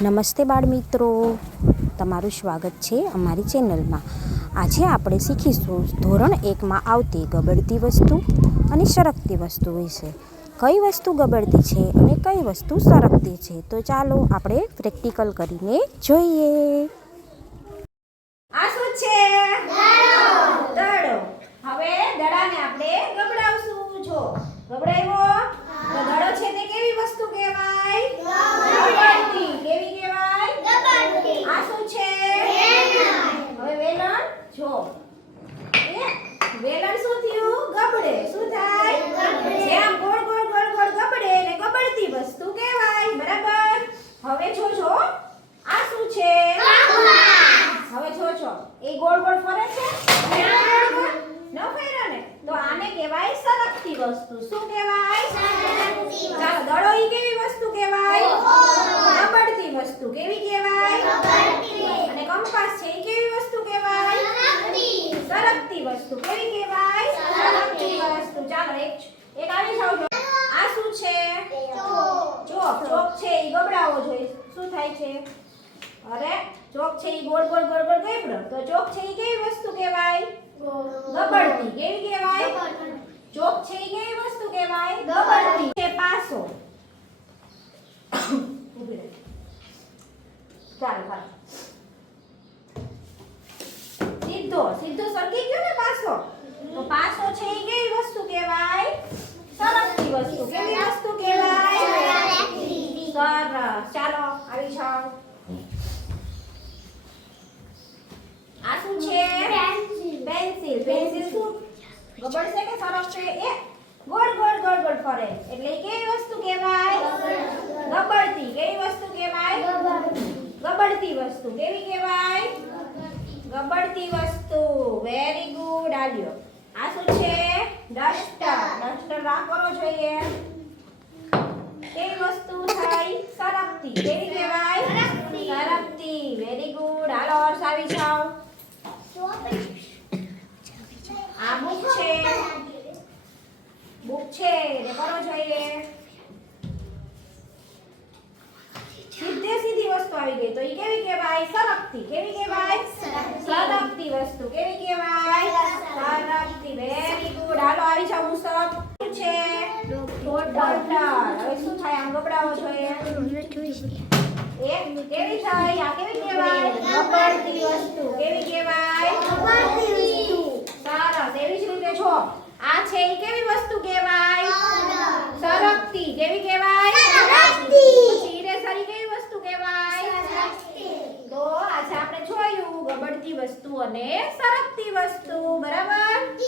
નમસ્તે બાળ મિત્રો, તમારું સ્વાગત છે અમારી ચેનલમાં। આજે આપણે શીખીશું ધોરણ 1માં આવતી ગબડતી વસ્તુ અને સરકતી વસ્તુ વિશે। કઈ વસ્તુ ગબડતી છે અને કઈ વસ્તુ સરકતી છે, તો ચાલો આપણે પ્રેક્ટિકલ કરીને જોઈએ। આ શું છે? દડો। હવે દડાને આપણે ગબડાવશું। જો ગબડાવ્યો તો દડો છે તે કેવી વસ્તુ કહેવાય? ગબડતી। કેવી કહેવાય? ગબડતી। આ શું છે? વેલણ। હવે વેલણ જો એ વેલણ શું થયું? ગબડે। શું થાય? જેમ ગોળ ગોળ ગોળ ગોળ ગબડે એટલે ગબડતી વસ્તુ કહેવાય, બરાબર? હવે જો આ શું છે? હવે જો એ ગોળ ગોળ ફરે છે? ન ફર્યો ને, તો આને કહેવાય સરકતી વસ્તુ। શું કહેવાય? સરકતી। ચાલો દડો ઈ કેવી વસ્તુ કહેવાય? ગબડતી વસ્તુ। કેવી કહેવાય? ગબડતી। અને કંપાસ છે ઈ કેવી વસ્તુ કહેવાય? સરકતી વસ્તુ। કેવી કહેવાય? સરકતી વસ્તુ। ચાલો એક આવી જાવ। આ શું છે? ચોક છે ઈ ગબડાવો જોઈએ। શું થાય છે? અરે ચોક છે ઈ ગોળ ગોળ ગોળ ગોળ ગબડો, તો ચોક છે ઈ કેવી વસ્તુ કહેવાય? ગબડતી। કેવી કહેવાય? ચોક છે ઈ કેવી વસ્તુ કહેવાય? ગબડતી। છે પાસો। ઊભી રહે। ચાલો સીધો સરકી ગયો ને પાસો, તો પાસો છે ઈ કેવી વસ્તુ કહેવાય? સરકતી વસ્તુ। કેવી વસ્તુ કહેવાય? સરસ। ચાલો આવી જાઓ। આ શું છે? પેન્સિલ। પેન્સિલ શું ગબડશે કે સરકશે? એ ગોળ ગોળ ગોળ ગોળ ફરે એટલે ઈ કેવી વસ્તુ કહેવાય? ગબડતી। કેવી વસ્તુ કહેવાય? ગબડતી વસ્તુ। કેવી કહેવાય? ગબડતી વસ્તુ। Very good. આલ્યો આ શું છે? ડસ્ટર। ડસ્ટર રાખવો જોઈએ। કેવી વસ્તુ થાય? સરકતી। કેવી કહેવાય? સરકતી। Very good. હાલો હર્ષ આવી જાઓ। આ બુક છે એટલે કરવો જોઈએ। સીધી વસ્તુ આવી ગઈ તો ઈ કેવી કહેવાય? સરકતી। કેવી કહેવાય? સરકતી વસ્તુ। કેવી કહેવાય? સરકતી। Very good. હાલો આવી જાઓ મુસબ। શું છે? બોટલ। હવે શું થાય? આમ ગબડાવો જોઈએ। કેવી થાય? આ કેવી કહેવાય? ગબડતી વસ્તુ। કેવી કહેવાય? ગબડતી વસ્તુ। સરસ। એવી જ રીતે જો આ છે ઈ કેવી વસ્તુ કહેવાય? સરકતી। કેવી કહેવાય? સરકતી। પછી ઇરેઝર ઈ કેવી વસ્તુ કહેવાય? સરકતી। તો આજે આપણે જોયું ગબડતી વસ્તુ અને સરકતી વસ્તુ, બરાબર?